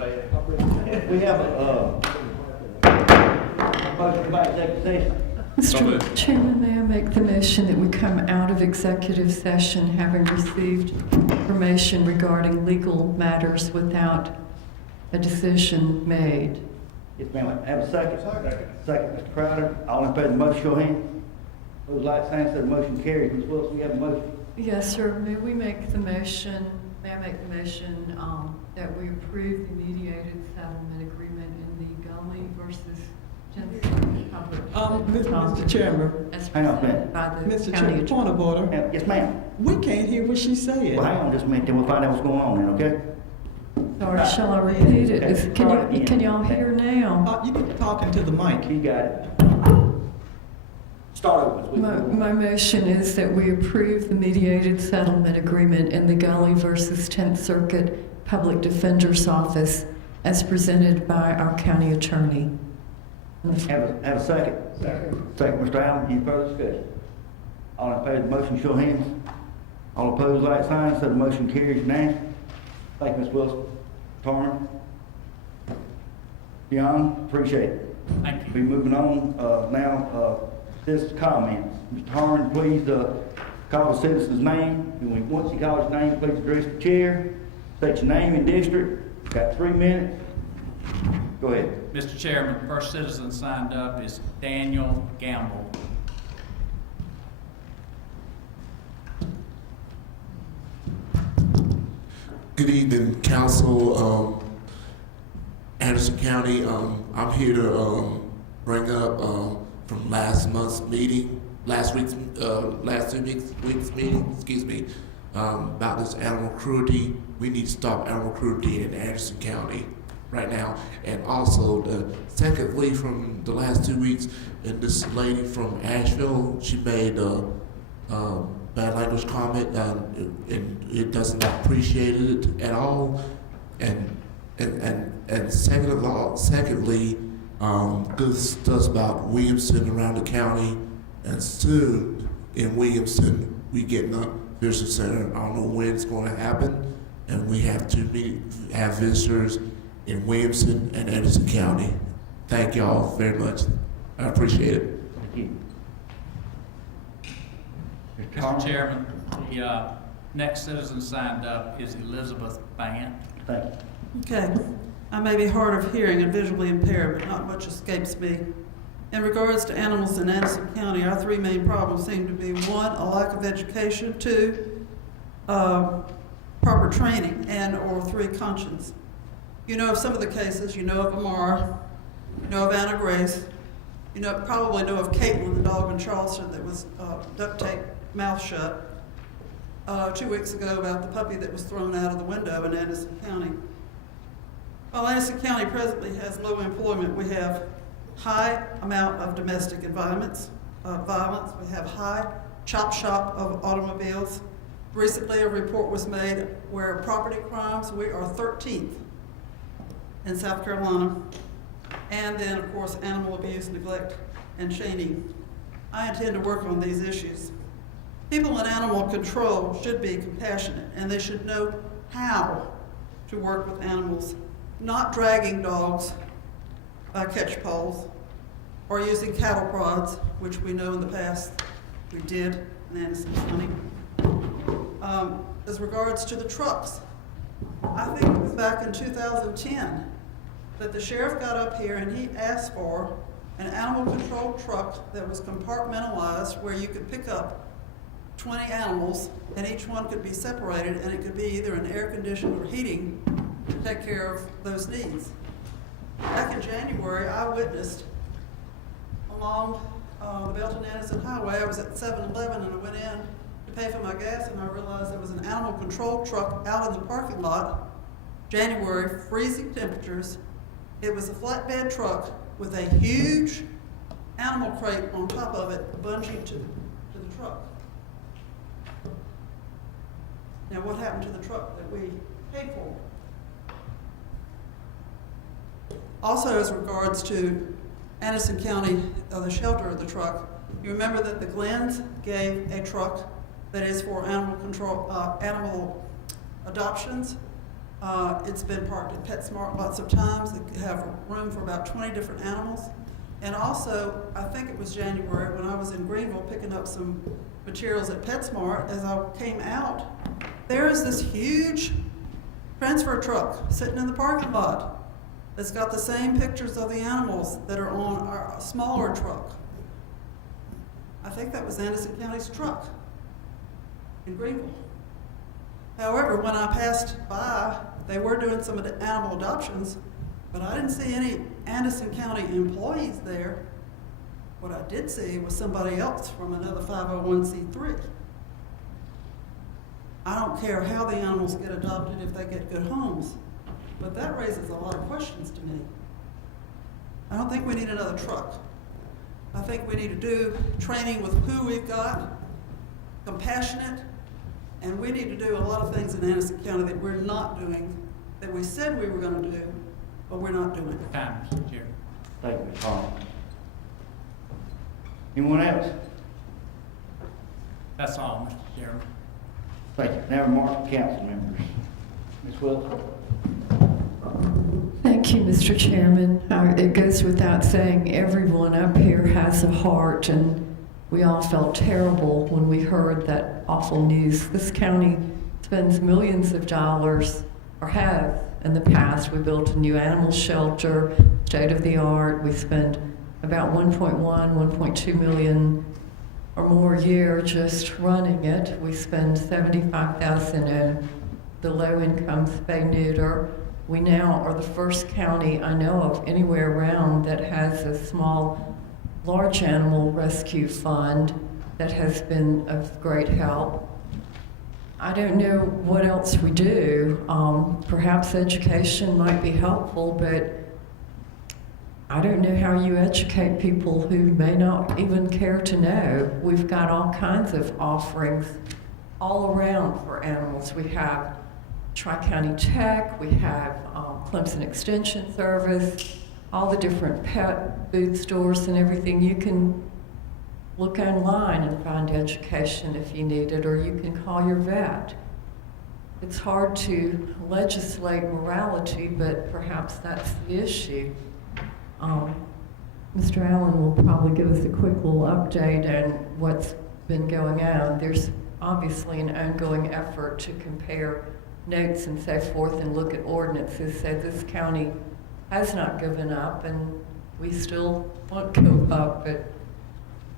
We have a motion about executive session. Mr. Chairman, may I make the motion that we come out of executive session having received information regarding legal matters without a decision made? Yes, ma'am. Have a second. Second, Mr. Crowder. All in favor of the motion, show of hands. Those like signs, so the motion carries. Ms. Wilson, we have a motion. Yes, sir. May we make the motion, may I make the motion that we approve the mediated settlement agreement in the Gully versus Jensen Public? Mr. Chairman, As Hang on a presented minute. by the Mr. county Chairman, attorney. point of order. Yes, ma'am. We can't hear what she's saying. Well, hang on just a minute, then we'll find out what's going on then, okay? Sorry, shall I repeat it? Okay. Can y'all hear now? You need to talk into the mic. You got it. Start over. Ms. Wilson. My motion is that we approve the mediated settlement agreement in the Gully versus 10th Circuit Public Defender's Office as presented by our county attorney. Have a second. Second, Mr. Allen. Any further discussion? All in favor of the motion, show of hands. All opposed, like sign, so the motion carries unanimously. Thank you, Ms. Wilson. Torrin. Young, appreciate it. Thank you. Be moving on, now, citizens' comments. Mr. Torrin, please, call the citizen's name. And once he calls his name, please address the chair. State your name and district. Got 3 minutes. Go ahead. Mr. Chairman, the first citizen signed up is Daniel Gamble. Good evening, Council. Anderson County, I'm here to bring up from last two weeks meeting, excuse me, about this animal cruelty. We need to stop animal cruelty in Anderson County right now. And also, secondly, from the last 2 weeks, and this lady from Asheville, she made bad language comment, and it does not appreciate it at all. And secondly, good stuff about Williamson around the county, and soon in Williamson we getting a visitor center. I don't know when it's going to happen, and we have to have visitors in Williamson and Anderson County. Thank y'all very much. I appreciate it. Thank you. Mr. Chairman, the next citizen signed up is Elizabeth Bant. Thank you. Okay, I may be hard of hearing and visually impaired, but not much escapes me. In regards to animals in Anderson County, our three main problems seem to be: one, a lack of education; two, proper training; and or three, conscience. You know of some of the cases. You know of Amara. You know of Anna Grace. You know, probably know of Caitlin, the dog in Charleston that was duct taped mouth shut 2 weeks ago, about the puppy that was thrown out of the window in Anderson County. While Anderson County presently has low employment, we have high amount of domestic violence. We have high chop shop of automobiles. Recently, a report was made where property crimes, we are 13th in South Carolina. And then, of course, animal abuse, neglect, and chaining. I intend to work on these issues. People in animal control should be compassionate, and they should know how to work with animals, not dragging dogs by catch poles or using cattle prods, which we know in the past we did in Anderson County. As regards to the trucks, I think it was back in 2010 that the sheriff got up here and he asked for an animal control truck that was compartmentalized, where you could pick up 20 animals and each one could be separated, and it could be either an air conditioned or heating to take care of those needs. Back in January, I witnessed along the Belton-Anderson Highway. I was at 7-Eleven and I went in to pay for my gas, and I realized there was an animal control truck out in the parking lot. January, freezing temperatures. It was a flatbed truck with a huge animal crate on top of it, bungee to the truck. Now, what happened to the truck that we paid for? Also, as regards to Anderson County, the shelter of the truck, you remember that the Glens gave a truck that is for animal control, animal adoptions. It's been parked at PetSmart lots of times. They have room for about 20 different animals. And also, I think it was January when I was in Greenville picking up some materials at PetSmart. As I came out, there is this huge transfer truck sitting in the parking lot that's got the same pictures of the animals that are on our smaller truck. I think that was Anderson County's truck in Greenville. However, when I passed by, they were doing some of the animal adoptions, but I didn't see any Anderson County employees there. What I did see was somebody else from another 501c3. I don't care how the animals get adopted if they get good homes, but that raises a lot of questions to me. I don't think we need another truck. I think we need to do training with who we've got, compassionate, and we need to do a lot of things in Anderson County that we're not doing, that we said we were going to do, but we're not doing. Time, Mr. Chair. Thank you, Ms. Harmon. Anyone else? That's all, Mr. Chairman. Thank you. Now remarks from council members. Ms. Wilson? Thank you, Mr. Chairman. It goes without saying, everyone up here has a heart, and we all felt terrible when we heard that awful news. This county spends millions of dollars, or has in the past. We built a new animal shelter, state of the art. We spend about 1.2 million or more a year just running it. We spend $75,000 in the low-income spay-neuter. We now are the first county I know of anywhere around that has a small, large animal rescue fund that has been of great help. I don't know what else we do. Perhaps education might be helpful, but I don't know how you educate people who may not even care to know. We've got all kinds of offerings all around for animals. We have Tri-County Tech, we have Clemson Extension Service, all the different pet food stores and everything. You can look online and find education if you need it, or you can call your vet. It's hard to legislate morality, but perhaps that's the issue. Mr. Allen will probably give us a quick little update on what's been going on. There's obviously an ongoing effort to compare notes and so forth and look at ordinances. So this county has not given up, and we still won't give up, but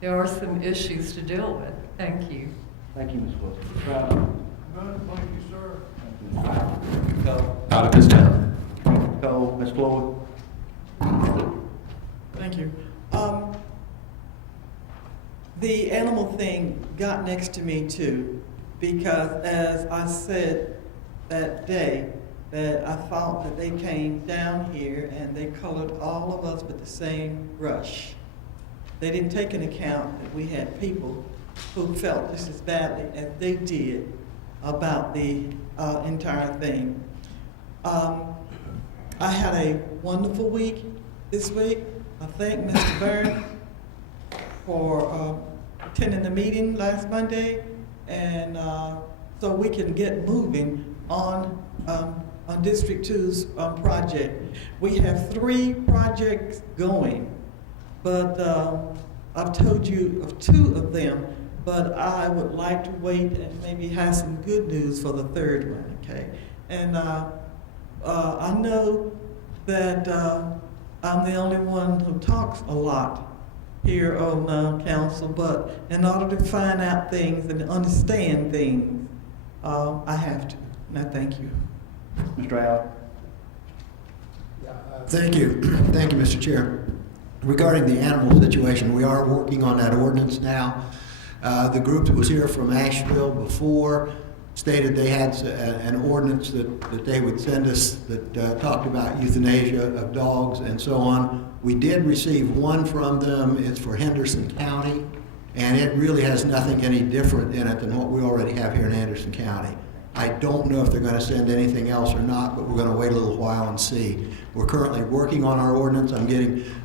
there are some issues to deal with. Thank you. Thank you, Ms. Wilson. Ms. Crowder? Good, thank you, sir. Thank you, Ms. Crowder. Not at this time. Ms. Cole, Ms. Floyd? Thank you. The animal thing got next to me too, because as I said that day, that I thought that they came down here and they colored all of us with the same brush. They didn't take into account that we had people who felt just as badly as they did about the entire thing. I had a wonderful week this week. I thank Mr. Byrne for attending the meeting last Monday, and so we can get moving on District 2's project. We have 3 projects going, but I've told you of 2 of them, but I would like to wait and maybe have some good news for the 3rd one, okay? And I know that I'm the only one who talks a lot here on council, but in order to find out things and understand things, I have to. And I thank you. Mr. Allen? Thank you. Thank you, Mr. Chair. Regarding the animal situation, we are working on that ordinance now. The group that was here from Asheville before stated they had an ordinance that they would send us that talked about euthanasia of dogs and so on. We did receive one from them. It's for Henderson County, and it really has nothing any different in it than what we already have here in Anderson County. I don't know if they're going to send anything else or not, but we're going to wait a little while and see. We're currently working on our ordinance.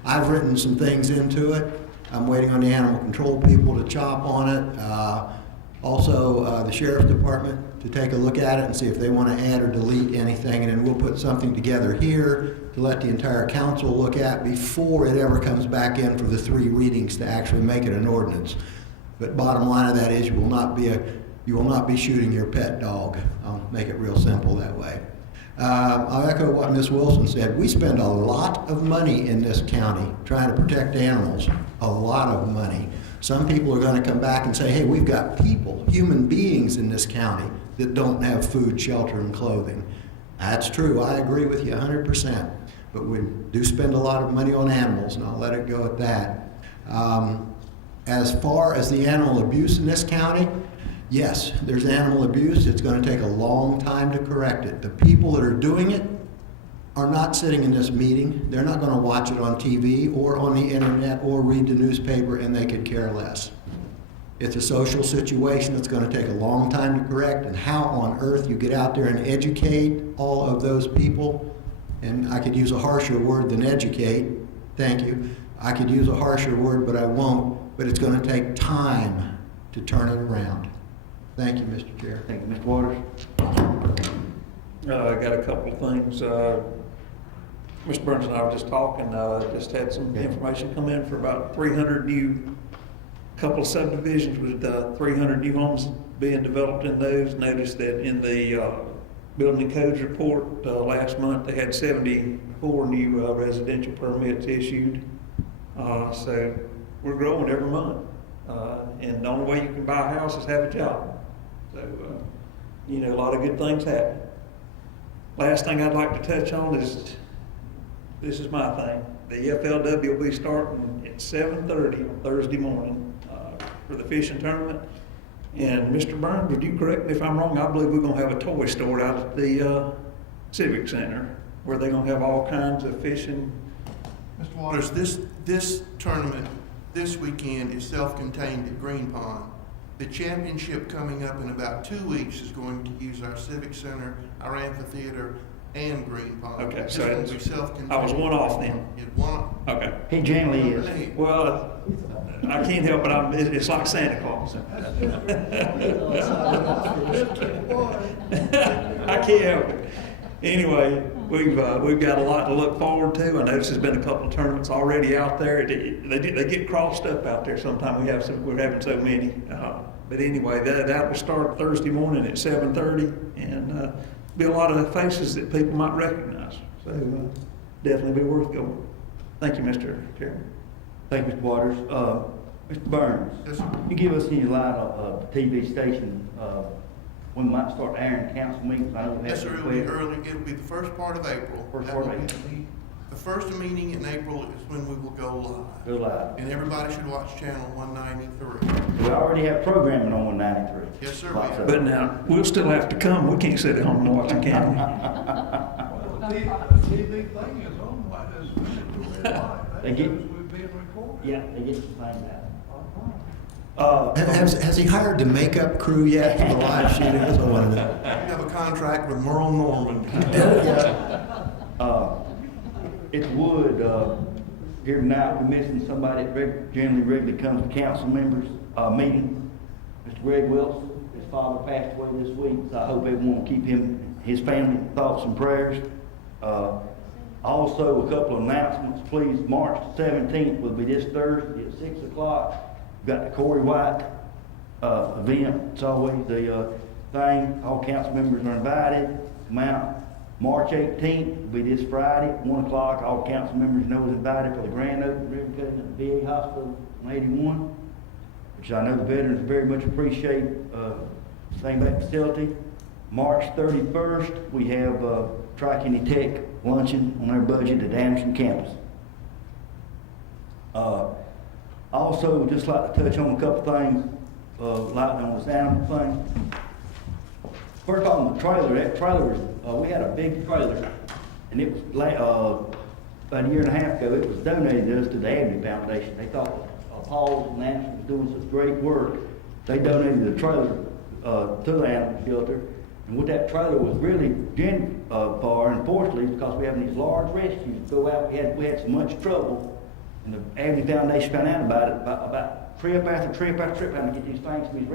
I've written some things into it. I'm waiting on the animal control people to chop on it. Also, the sheriff's department to take a look at it and see if they want to add or delete anything, and then we'll put something together here to let the entire council look at before it ever comes back in for the 3 readings to actually make it an ordinance. But bottom line of that is you will not be shooting your pet dog. I'll make it real simple that way. I'll echo what Ms. Wilson said. We spend a lot of money in this county trying to protect animals, a lot of money. Some people are going to come back and say, hey, we've got people, human beings in this county that don't have food, shelter, and clothing. That's true. I agree with you 100%. But we do spend a lot of money on animals, and I'll let it go at that. As far as the animal abuse in this county, yes, there's animal abuse. It's going to take a long time to correct it. The people that are doing it are not sitting in this meeting. They're not going to watch it on TV or on the internet or read the newspaper, and they could care less. It's a social situation that's going to take a long time to correct, and how on earth you get out there and educate all of those people, and I could use a harsher word than educate, thank you. I could use a harsher word, but I won't, but it's going to take time to turn it around. Thank you, Mr. Chair. Thank you, Mr. Waters. I got a couple of things. Mr. Burns and I were just talking, just had some information come in for about 300 new, couple of subdivisions with 300 new homes being developed in those. Noticed that in the Building and Codes report last month, they had 74 new residential permits issued. So we're growing every month. And the only way you can buy a house is have a job. So, a lot of good things happen. Last thing I'd like to touch on is, this is my thing. The FLW will be starting at 7:30 on Thursday morning for the fishing tournament. And Mr. Burns, would you correct me if I'm wrong? I believe we're going to have a toy store out at the Civic Center where they're going to have all kinds of fishing. Mr. Waters, this tournament this weekend is self-contained at Green Pond. The championship coming up in about 2 weeks is going to use our Civic Center, our amphitheater, and Green Pond. Okay, This so will be self-contained. I was one off then. Okay. He generally is. Well, I can't help it. It's like Santa Claus. I can't help it. Anyway, we've got a lot to look forward to. I notice there's been a couple of tournaments already out there. They get crossed up out there sometime. We're having so many. But anyway, that will start Thursday morning at 7:30, and be a lot of faces that people might recognize. So definitely be worth going. Thank you, Mr. Chairman. Thank you, Mr. Waters. Mr. Burns, Yes, sir. you give us any light on the TV station, when we might start airing council meetings? I know we have Yes, sir, it'll be early. It'll be the first part of April. First That part will of be April. The first meeting in April is when we will go live. Go live. And everybody should watch channel 193. We already have programming on 193. Yes, sir, Lots we have. of But it. now, we'll still have to come. We can't sit at home and watch it, can we? Oh, Uh, uh, uh, TV thing is on like this. They get- We're being recorded. Yeah, they get some things out. Has he hired the makeup crew yet for the live shooting? That's what I want to know. We have a contract with Merle Norman. It's Wood, here tonight, we're missing somebody that generally regularly comes to council members, meeting. Mr. Greg Wilson, his father passed away this week, so I hope everyone will keep him, his family, thoughts and prayers. Also, a couple of announcements, please. March 17th will be this Thursday at 6 o'clock. We've got the Corey White, event. It's always the, thing. All council members are invited. Come out. March 18th will be this Friday at 1 o'clock. All council members know is invited for the grand opening ribbon cutting at the VA Hospital on 81, which I know the veterans very much appreciate, staying back facility. March 31st, we have Tri-County Tech luncheon on their budget at Anderson campus. Also, just like to touch on a couple things, like on this animal thing. First of all, on the trailer, that trailer was, we had a big trailer, and it was about a year and a half ago, it was donated to us to the Avenue Foundation. They thought Paul and Nancy was doing such great work. They donated the trailer to the animal shelter. And what that trailer was really for, unfortunately, is because we have these large rescues go out. We had so much trouble, and the Avenue Foundation found out about it, about trip after trip after trip, having to get these things from these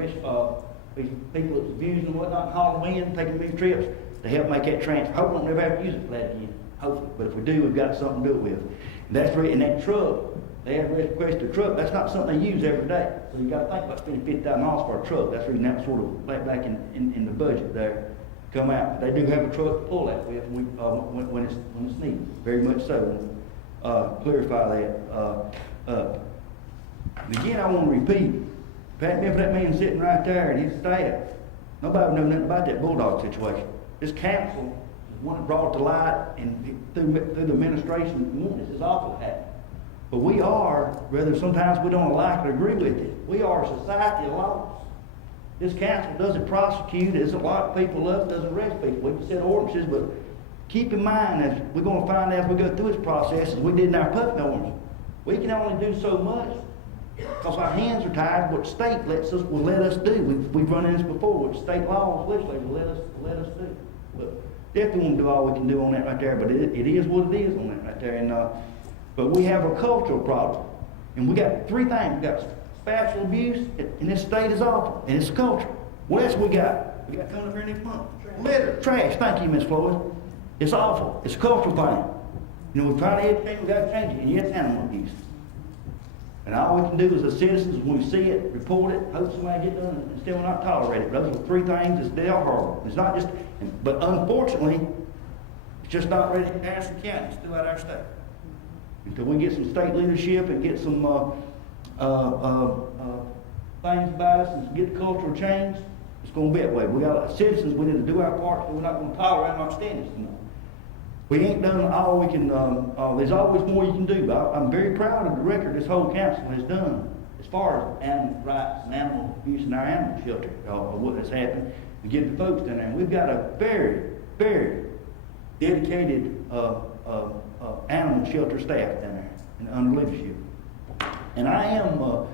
these people that's abusing and whatnot, hauling them in, taking these trips, to help make that transfer. Hope we don't never have to use it for that again, hopefully. But if we do, we've got something to do it with. And that's in that truck, they have requested a truck, that's not something they use every day. So you gotta think about spending $50,000 for a truck. That's the reason that was sort of back in the budget there, come out. They do have a truck to pull that with when it's needed, very much so. Clarify that. Again, I want to repeat, if it hadn't been for that man sitting right there and his staff, nobody would know nothing about that Bulldog situation. This council is one that brought it to light, and through the administration, this is awful to happen. But we are, whether sometimes we don't like or agree with it, we are a society of laws. This council doesn't prosecute, as a lot of people love, doesn't arrest people. We can set ordinances, but keep in mind, as we're going to find out as we go through this process, as we did in our puppy ordinance, we can only do so much because our hands are tied. What state will let us do. We've run into this before. What state laws, legislature will let us do. But definitely want to do all we can do on that right there. But it is what it is on that right there. And but we have a cultural problem, and we got three things. We got spousal abuse, and this state is awful, and it's culture. What else we got? We got coming up here next month. Litter, trash. Thank you, Miss Floyd. It's awful. It's a cultural thing. You know, we're trying to educate, we got to change it, and yet it's animal abuse. And all we can do as a citizens, when we see it, report it, hope somebody get done, and still not tolerate it. Those are three things they are horrible. It's not just, but unfortunately, it's just not ready in Harrison County. It's throughout our state. Until we get some state leadership and get some things about us and get the cultural change, it's going to be that way. We got citizens, we need to do our part, so we're not going to tolerate our standards anymore. We ain't done all we can, there's always more you can do, but I'm very proud of the record this whole council has done as far as animal rights and animal abuse in our animal shelter, what has happened, and get the folks down there. And we've got a very, very dedicated animal shelter staff down there and under leadership. And I am,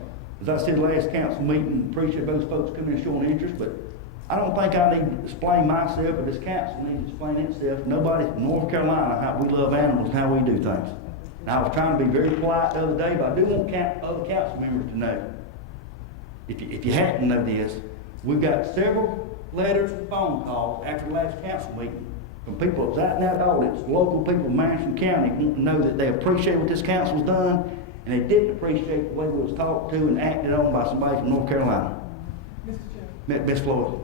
as I said last council meeting, appreciate those folks coming and showing interest, but I don't think I need to explain myself, but this council needs to explain itself. Nobody from North Carolina, how we love animals and how we do things. And I was trying to be very polite the other day, but I do want other council members to know, if you hadn't know this, we've got several letters and phone calls after the last council meeting from people that was out in that audience, local people in Madison County, wanting to know that they appreciate what this council's done, and they didn't appreciate the way we was talked to and acted on by somebody from North Carolina. Mr. Chair. Miss Floyd.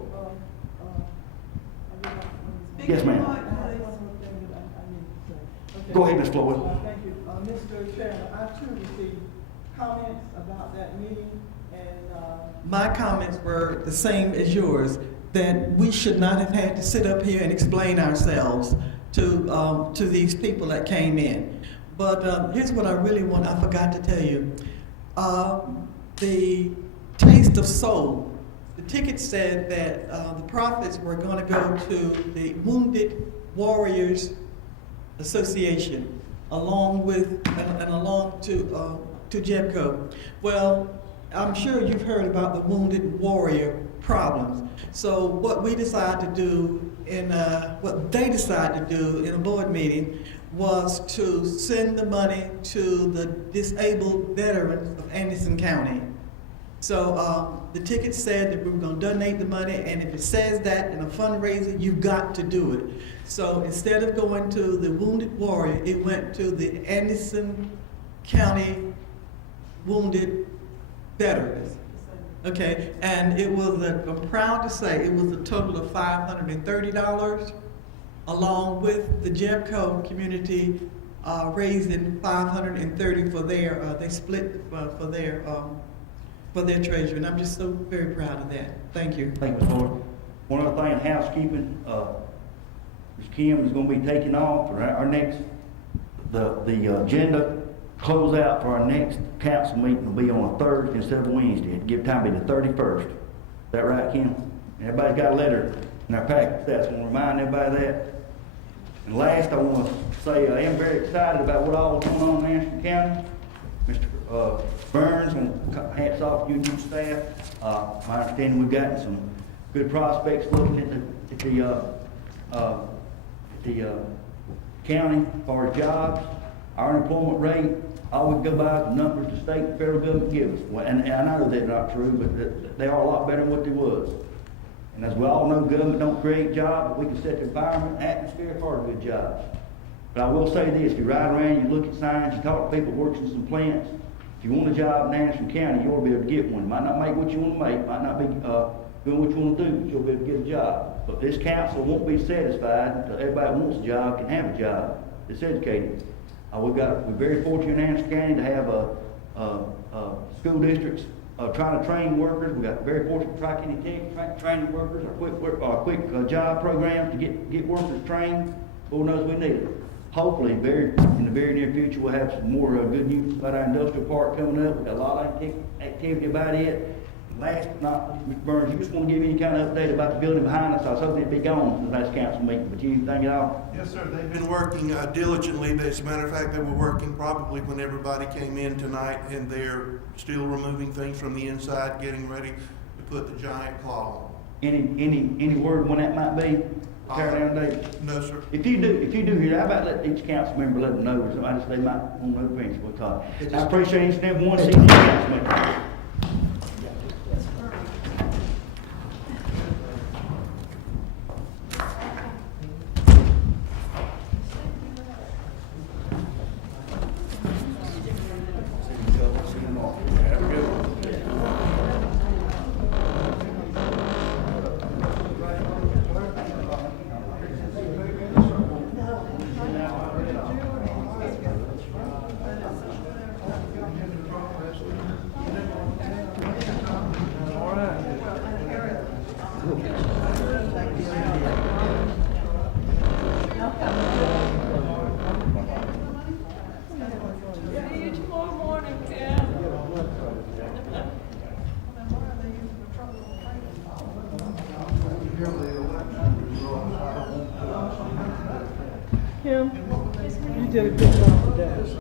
Speak Yes, to the ma'am. mic, I have please. one more thing that I need to say. Okay. Go ahead, Ms. Floyd. Thank you. Mr. Chairman, I too received comments about that meeting, and my comments were the same as yours, that we should not have had to sit up here and explain ourselves to these people that came in. But here's what I really want, I forgot to tell you. The Taste of Soul, the ticket said that the profits were going to go to the Wounded Warriors Association, along with along to JEPCO. Well, I'm sure you've heard about the Wounded Warrior problems. So what we decided to do what they decided to do in a board meeting was to send the money to the disabled veterans of Anderson County. So the ticket said that we were going to donate the money, and if it says that in a fundraiser, you've got to do it. So instead of going to the Wounded Warrior, it went to the Anderson County Wounded Veterans. Okay, and it was, I'm proud to say, it was a total of $530, along with the JEPCO community raising $530 for their, they split for their treasure, and I'm just so very proud of that. Thank you. Thank you, Ms. Floyd. One other thing, housekeeping, Ms. Kim is going to be taking off for our next, the agenda closeout for our next council meeting will be on a Thursday instead of a Wednesday. Give time to be the 31st. Is that right, Kim? Everybody's got a letter in our package. That's going to remind everybody of that. And last, I want to say I am very excited about what all is going on in Anderson County. Mr. Burns, and hats off to you and your staff. My understanding we've gotten some good prospects looking at the county as far as jobs. Our unemployment rate, all we go by is the numbers the state and federal government give us. Well, and I know they're not true, but they are a lot better than what they was. And as we all know, government don't create jobs, but we can set the environment, atmosphere for a good job. But I will say this, you ride around, you look at signs, you talk to people working in some plants, if you want a job in Anderson County, you ought to be able to get one. It might not make what you want to make, might not be doing what you want to do, but you'll be able to get a job. But this council won't be satisfied until everybody who wants a job can have a job that's educated. We're very fortunate in Anderson County to have school districts trying to train workers. We've got very fortunate Tri-County Tech training workers, our quick job programs to get workers trained. Lord knows we need it. Hopefully, in the very near future, we'll have some more good news about our industrial park coming up. We've got a lot of activity about it. Last but not least, Mr. Burns, you just want to give any kind of update about the building behind us? I was hoping it'd be gone since the last council meeting, but you anything at all? Yes, sir. They've been working diligently. As a matter of fact, they were working probably when everybody came in tonight, and they're still removing things from the inside, getting ready to put the giant claw on. Any word when that might be? Tear down date? No, sir. If you do hear, how about let each council member let them know, or somebody they might want to know the principal talk. I appreciate each and every one of these council members. Kim, you did a good job today.